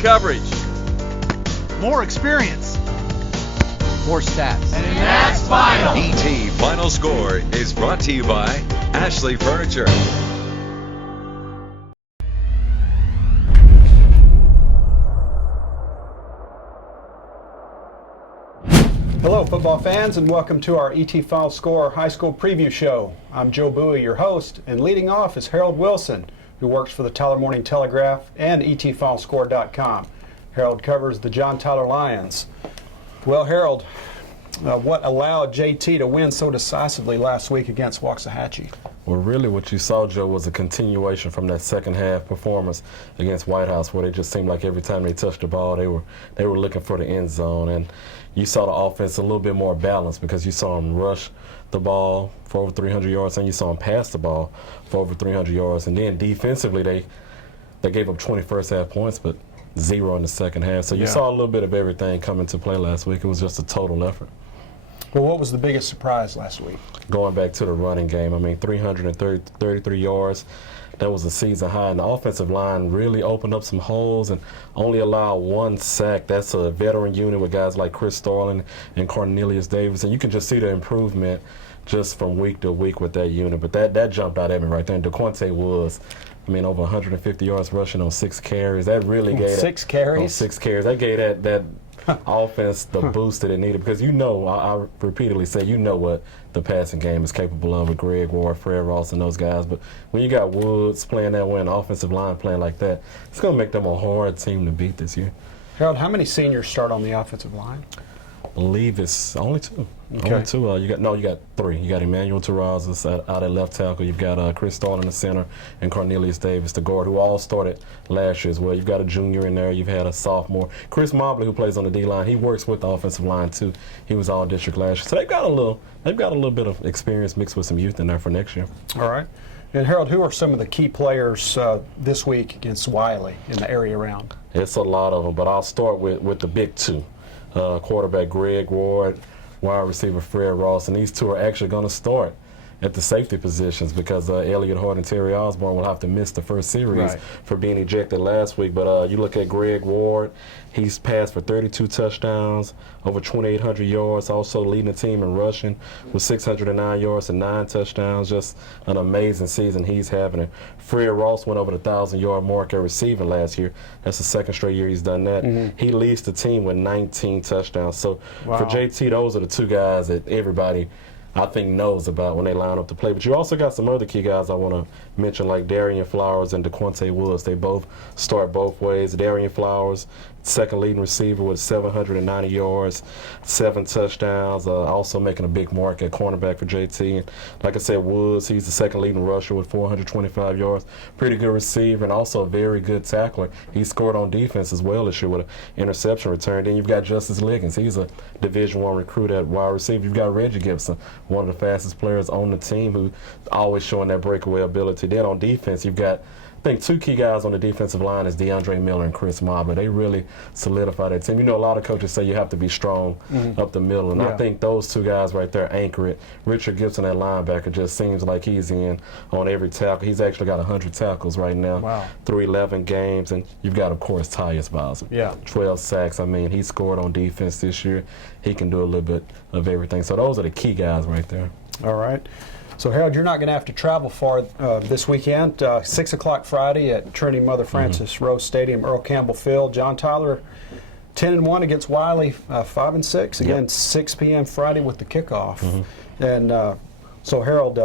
coverage. More experience. More stats. And that's final. ET Final Score is brought to you by Ashley Furniture. Hello, football fans, and welcome to our ETFinalScore High School Preview Show. I'm Joe Buie, your host, and leading off is Harold Wilson, who works for the Tyler Morning Telegraph and ETFinalScore.com. Harold covers the John Tyler Lions. Well, Harold, what allowed JT to win so decisively last week against Waxahachie? Well, really what you saw, Joe, was a continuation from that second half performance against White House, where they just seemed like every time they touched the ball, they were looking for the end zone. And you saw the offense a little bit more balanced because you saw them rush the ball for over 300 yards and you saw them pass the ball for over 300 yards. And then defensively, they gave up 20 first half points, but 0 in the second half. So you saw a little bit of everything come into play last week. It was just a total effort. Well, what was the biggest surprise last week? Going back to the running game, I mean, 333 yards. That was a season high, and the offensive line really opened up some holes and only allowed 1 sack. That's a veteran unit with guys like Chris Starling and Cornelius Davis, and you can just see the improvement just from week to week with that unit. But that jumped out at me right there. And DeQuante was, I mean, over 150 yards rushing on 6 carries. That really gave 6 carries? On 6 carries. That gave that offense the boost that it needed, because I repeatedly say, what the passing game is capable of with Greg Ward, Fred Ross, and those guys. But when you got Woods playing that way and the offensive line playing like that, it's going to make them a hard team to beat this year. Harold, how many seniors start on the offensive line? I believe it's only 2. Okay. Only 2. You got 3. You got Emmanuel Terrazas out at left tackle. You've got Chris Starling in the center and Cornelius Davis, the guard, who all started last year as well. You've got a junior in there. You've had a sophomore. Chris Mobley, who plays on the D-line, he works with the offensive line too. He was all district last year. So they've got a little bit of experience mixed with some youth in there for next year. All right. And Harold, who are some of the key players this week against Wiley in the area round? It's a lot of them, but I'll start with the big 2. Quarterback Greg Ward, wide receiver Fred Ross, and these 2 are actually going to start at the safety positions because Elliott Hart and Terry Osborne will have to miss the first series for being ejected last week. But you look at Greg Ward, he's passed for 32 touchdowns, over 2,800 yards, also leading the team in rushing with 609 yards and 9 touchdowns. Just an amazing season he's having. And Fred Ross went over the 1,000-yard mark at receiving last year. That's the second straight year he's done that. He leads the team with 19 touchdowns. So for JT, those are the 2 guys that everybody, I think, knows about when they line up to play. But you also got some other key guys I want to mention, like Darian Flowers and DeQuante Woods. They both start both ways. Darian Flowers, second leading receiver with 790 yards, 7 touchdowns, also making a big mark at cornerback for JT. And like I said, Woods, he's the second leading rusher with 425 yards. Pretty good receiver and also a very good tackler. He scored on defense as well this year with an interception return. Then you've got Justice Liggins. He's a Division I recruit at wide receiver. You've got Reggie Gibson, one of the fastest players on the team, who always showing that breakaway ability. Then on defense, you've got, I think, 2 key guys on the defensive line is DeAndre Miller and Chris Mobley. They really solidify that team. A lot of coaches say you have to be strong up the middle, and I think those 2 guys right there anchor it. Richard Gibson, that linebacker, just seems like he's in on every tackle. He's actually got 100 tackles right now through 11 games. And you've got, of course, Tyus Bowser. 12 sacks. I mean, he scored on defense this year. He can do a little bit of everything. So those are the key guys right there. All right. So, Harold, you're not going to have to travel far this weekend. 6 o'clock Friday at Trinity Mother Frances Rose Stadium, Earl Campbell Field. John Tyler, 10-1 against Wiley, 5-6. Again, 6 p.m. Friday with the kickoff. And so, Harold,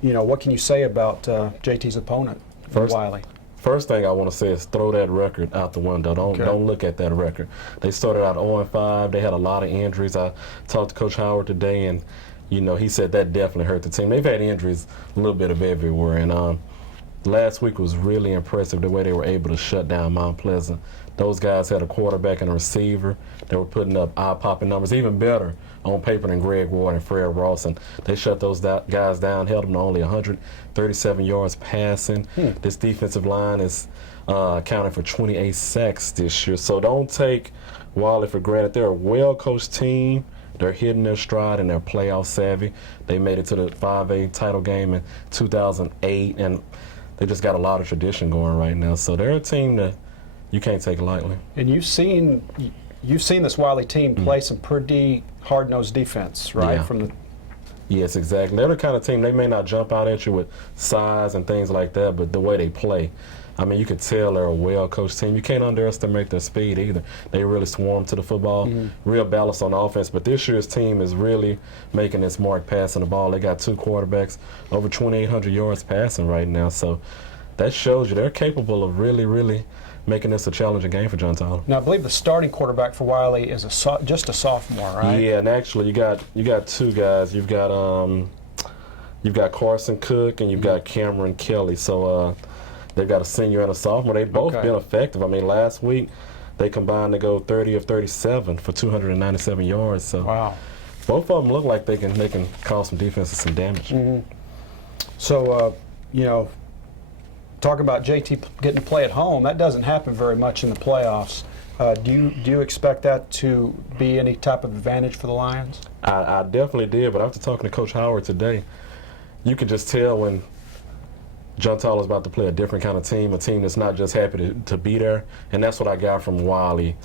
what can you say about JT's opponent, Wiley? First thing I want to say is throw that record out the window. Don't look at that record. They started out 0-5. They had a lot of injuries. I talked to Coach Howard today, and he said that definitely hurt the team. They've had injuries a little bit of everywhere, and last week was really impressive the way they were able to shut down Mount Pleasant. Those guys had a quarterback and a receiver. They were putting up eye-popping numbers, even better on paper than Greg Ward and Fred Ross, and they shut those guys down, held them to only 137 yards passing. This defensive line is accounting for 28 sacks this year, so don't take Wiley for granted. They're a well-coached team. They're hitting their stride and they're playoff savvy. They made it to the 5A title game in 2008, and they just got a lot of tradition going right now. So they're a team to you can't take it lightly. And you've seen this Wiley team play some pretty hard-nosed defense, right? Yeah. Yes, exactly. They're the kind of team, they may not jump out at you with size and things like that, but the way they play, I mean, you could tell they're a well-coached team. You can't underestimate their speed either. They really swarm to the football, real balance on offense. But this year's team is really making its mark passing the ball. They got 2 quarterbacks, over 2,800 yards passing right now. So that shows you they're capable of really, really making this a challenging game for John Tyler. Now, I believe the starting quarterback for Wiley is just a sophomore, right? Yeah, and actually you got 2 guys. You've got Carson Cook and you've got Cameron Kelly. So they've got a senior and a sophomore. They've both been effective. I mean, last week they combined to go 30 of 37 for 297 yards. So wow. Both of them look like they can cause some defenses some damage. So, talking about JT getting to play at home, that doesn't happen very much in the playoffs. Do you expect that to be any type of advantage for the Lions? I definitely did, but after talking to Coach Howard today, you can just tell when John Tyler's about to play a different kind of team, a team that's not just happy to be there, and that's what I got from Wiley.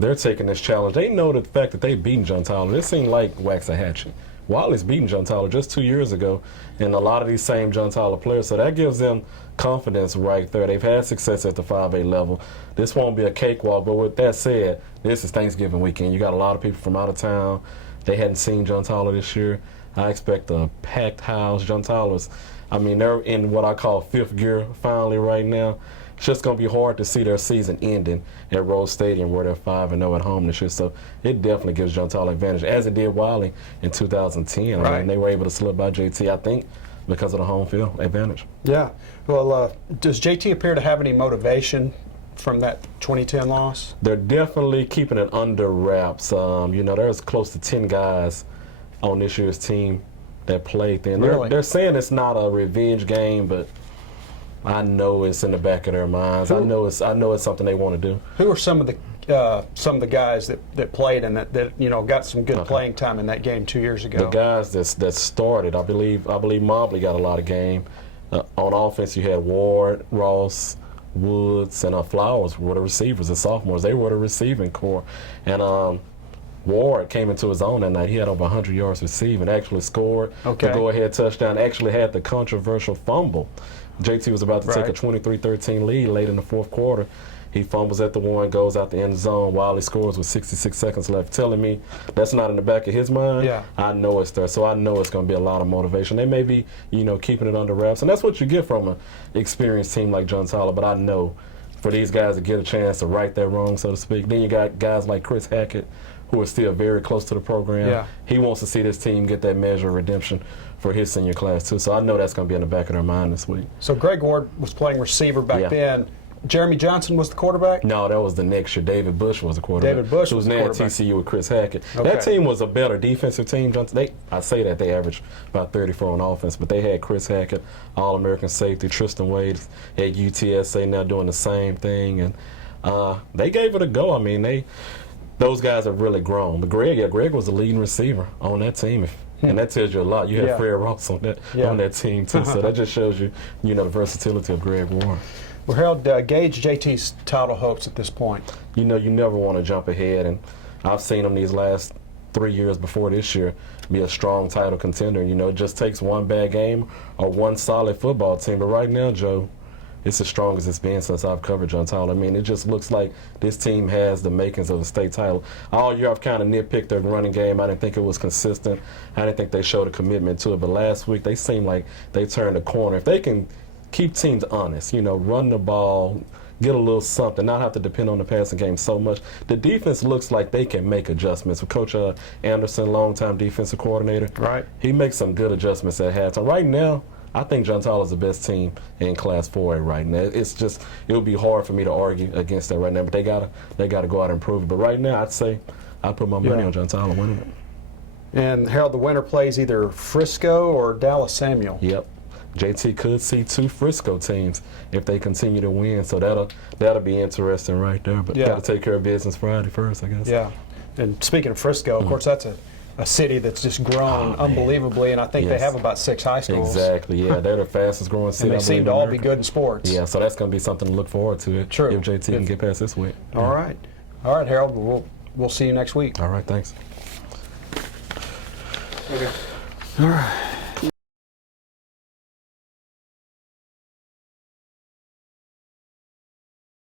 They're taking this challenge. They know the fact that they've beaten John Tyler. It seemed like Waxahachie. Wiley's beaten John Tyler just 2 years ago, and a lot of these same John Tyler players, so that gives them confidence right there. They've had success at the 5A level. This won't be a cakewalk, but with that said, this is Thanksgiving weekend. You got a lot of people from out of town. They hadn't seen John Tyler this year. I expect a packed house. John Tyler's, I mean, they're in what I call 5th gear finally right now. It's just going to be hard to see their season ending at Rose Stadium where they're 5-0 at home this year. So it definitely gives John Tyler advantage, as it did Wiley in 2010. Right. I mean, they were able to slip by JT, I think, because of the home field advantage. Yeah. Well, does JT appear to have any motivation from that 2010 loss? They're definitely keeping it under wraps. There's close to 10 guys on this year's team that played then. Really? They're saying it's not a revenge game, but I know it's in the back of their minds. I know it's something they want to do. Who are some of the guys that played and that got some good playing time in that game 2 years ago? The guys that started, I believe Mobley got a lot of game. On offense, you had Ward, Ross, Woods, and Flowers were the receivers, the sophomores. They were the receiving core. And Ward came into his own that night. He had over 100 yards receiving, actually scored the go-ahead touchdown, actually had the controversial fumble. JT was about to take a 23-13 lead late in the 4th quarter. He fumbles at the 1, goes out the end zone. Wiley scores with 66 seconds left, telling me that's not in the back of his mind. Yeah. I know it's there, so I know it's going to be a lot of motivation. They may be, keeping it under wraps, and that's what you get from an experienced team like John Tyler, but I know for these guys to get a chance to right that wrong, so to speak. Then you got guys like Chris Hackett, who are still very close to the program. Yeah. He wants to see this team get that measure of redemption for his senior class, too. So I know that's going to be in the back of their mind this week. So Greg Ward was playing receiver back then. Jeremy Johnson was the quarterback? No, that was the next year. David Bush was the quarterback. David Bush was the now at quarterback. TCU with Chris Hackett. That team was a better defensive team. I say that they averaged about 34 on offense, but they had Chris Hackett, All-American safety, Tristan Wade at UTSA now doing the same thing, and they gave it a go. I mean, those guys have really grown. But Greg was the leading receiver on that team. And that tells you a lot. You had Fred Ross on that team, too. So that just shows you, the versatility of Greg Ward. Well, Harold, gauge JT's title hopes at this point. You never want to jump ahead. And I've seen him these last 3 years before this year be a strong title contender. It just takes one bad game or one solid football team. But right now, Joe, it's as strong as it's been since I've covered John Tyler. I mean, it just looks like this team has the makings of a state title. All year I've kind of nitpicked their running game. I didn't think it was consistent. I didn't think they showed a commitment to it. But last week they seemed like they turned the corner. If they can keep teams honest, run the ball, get a little something, not have to depend on the passing game so much. The defense looks like they can make adjustments. With Coach Anderson, longtime defensive coordinator, right? He makes some good adjustments at halftime. Right now, I think John Tyler's the best team in Class 4A right now. It's just, it would be hard for me to argue against that right now, but they gotta go out and improve it. But right now, I'd say I'd put my money on John Tyler winning it. And Harold, the winner plays either Frisco or Dallas Samuel. Yep. JT could see 2 Frisco teams if they continue to win, so that'll be interesting right there. But got to take care of business Friday first, I guess. Yeah. And speaking of Frisco, of course, that's a city that's just grown unbelievably, and I think they have about 6 high schools. Exactly, yeah. They're the fastest growing city. And they seem to all be good in sports. Yeah, so that's going to be something to look forward to True. if JT can get past this week. All right. All right, Harold. We'll see you next week. All right, thanks. Okay. All right.